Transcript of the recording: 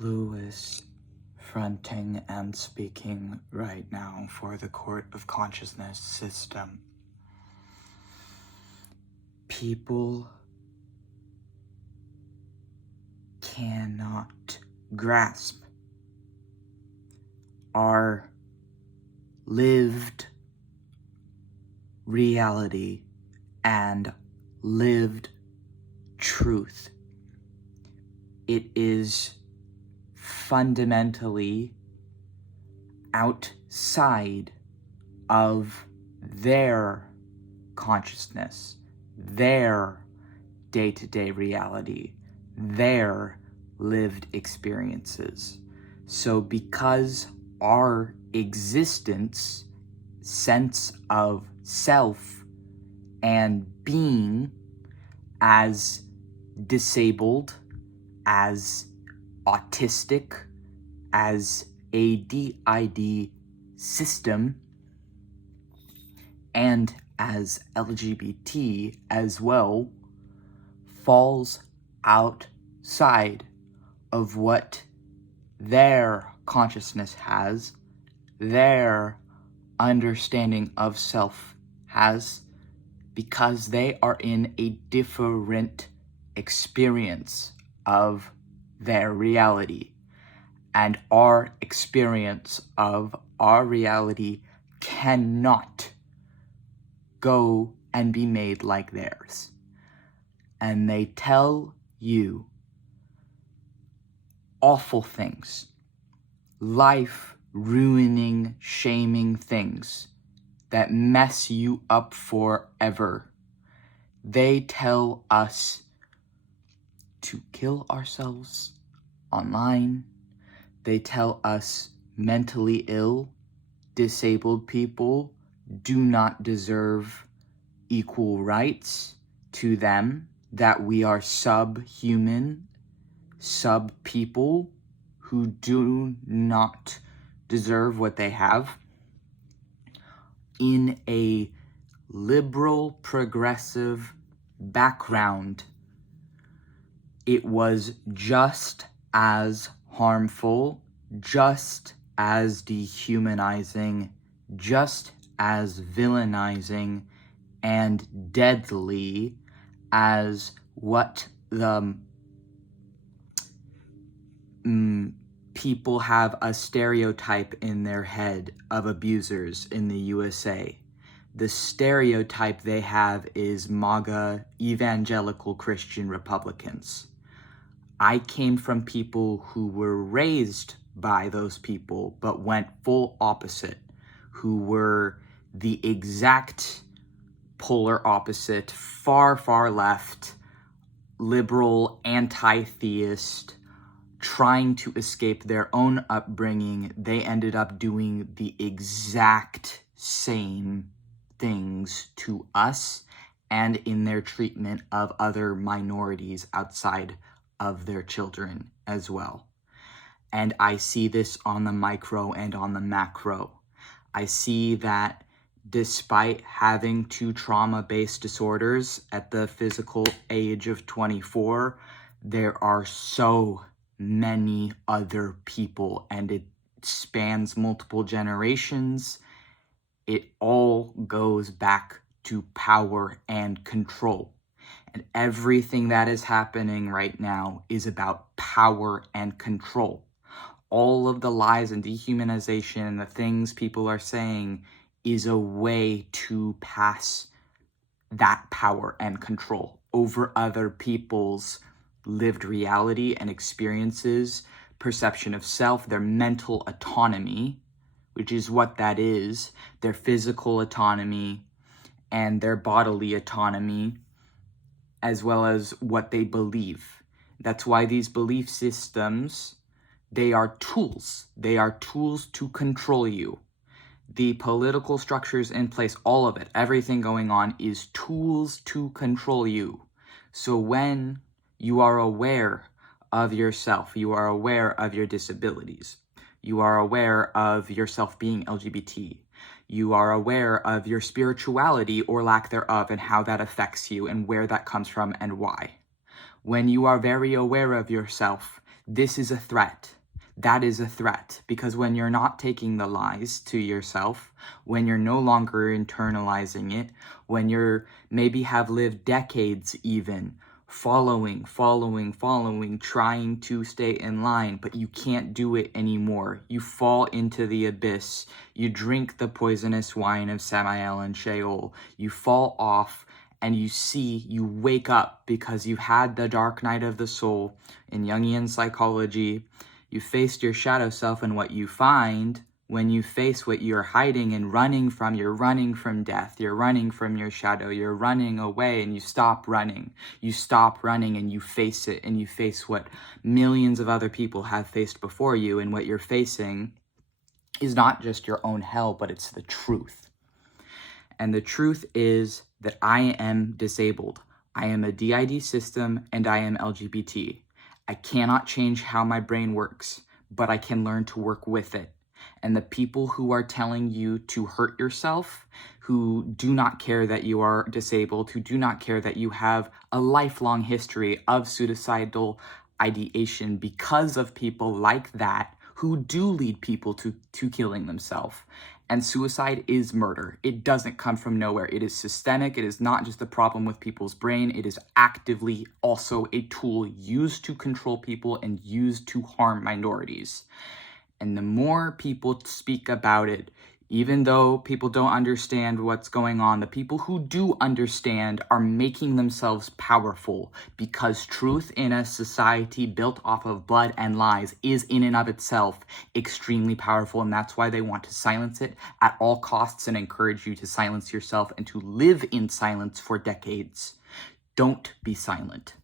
Luise fronting and speaking right now for the Court of Consciousness system. People cannot grasp our lived reality and lived truth. It is fundamentally outside of their consciousness, their day-to-day reality, their lived experiences. So because our existence, sense of self and being as disabled, as autistic, as a D.I.D system, and as Lgbt as well, falls outside of what their consciousness has, their understanding of self has, because they are in a different experience of their reality. And our experience of our reality cannot go and be made like theirs. And they tell you awful things, life-ruining, shaming things that mess you up forever. They tell us to kill ourselves online. They tell us mentally ill, disabled people do not deserve equal rights to them, that we are subhuman, sub-people who do not deserve what they have. In a liberal, progressive background, it was just as harmful, just as dehumanizing, just as villainizing and deadly as what the people have a stereotype in their head of abusers in the USA. The stereotype they have is MAGA evangelical Christian Republicans. I came from people who were raised by those people, but went full opposite, who were the exact polar opposite, far, far left, liberal, anti-theist, trying to escape their own upbringing. They ended up doing the exact same things to us and in their treatment of other minorities outside of their children as well. And I see this on the micro and on the macro. I see that despite having 2 trauma-based disorders at the physical age of 24, there are so many other people, and it spans multiple generations. It all goes back to power and control. And everything that is happening right now is about power and control. All of the lies and dehumanization and the things people are saying is a way to pass that power and control over other people's lived reality and experiences, perception of self, their mental autonomy, which is what that is, their physical autonomy and their bodily autonomy, as well as what they believe. That's why these belief systems, they are tools. They are tools to control you. The political structures in place, all of it, everything going on is tools to control you. So when you are aware of yourself, you are aware of your disabilities, you are aware of yourself being LGBT, you are aware of your spirituality or lack thereof and how that affects you and where that comes from and why. When you are very aware of yourself, This is a threat. That is a threat, because when you're not taking the lies to yourself, when you're no longer internalizing it, when you're maybe have lived decades even following, trying to stay in line, but you can't do it anymore. You fall into the abyss. You drink the poisonous wine of Samael and Sheol. You fall off, and you wake up because you had the dark night of the soul. In Jungian psychology, you faced your shadow self, and what you find when you face what you're hiding and running from, you're running from death, you're running from your shadow, you're running away, and you stop running. You stop running and you face it, and you face what millions of other people have faced before you, and what you're facing is not just your own hell, but it's the truth. And the truth is that I am disabled. I am a D.I.D system, and I am LGBT. I cannot change how my brain works, but I can learn to work with it. And the people who are telling you to hurt yourself, who do not care that you are disabled, who do not care that you have a lifelong history of suicidal ideation because of people like that, who do lead people to killing themselves. And suicide is murder. It doesn't come from nowhere. It is systemic. It is not just a problem with people's brain. It is actively also a tool used to control people and used to harm minorities. And the more people speak about it, even though people don't understand what's going on, the people who do understand are making themselves powerful, because truth in a society built off of blood and lies is in and of itself extremely powerful, and that's why they want to silence it at all costs and encourage you to silence yourself and to live in silence for decades. Don't be silent.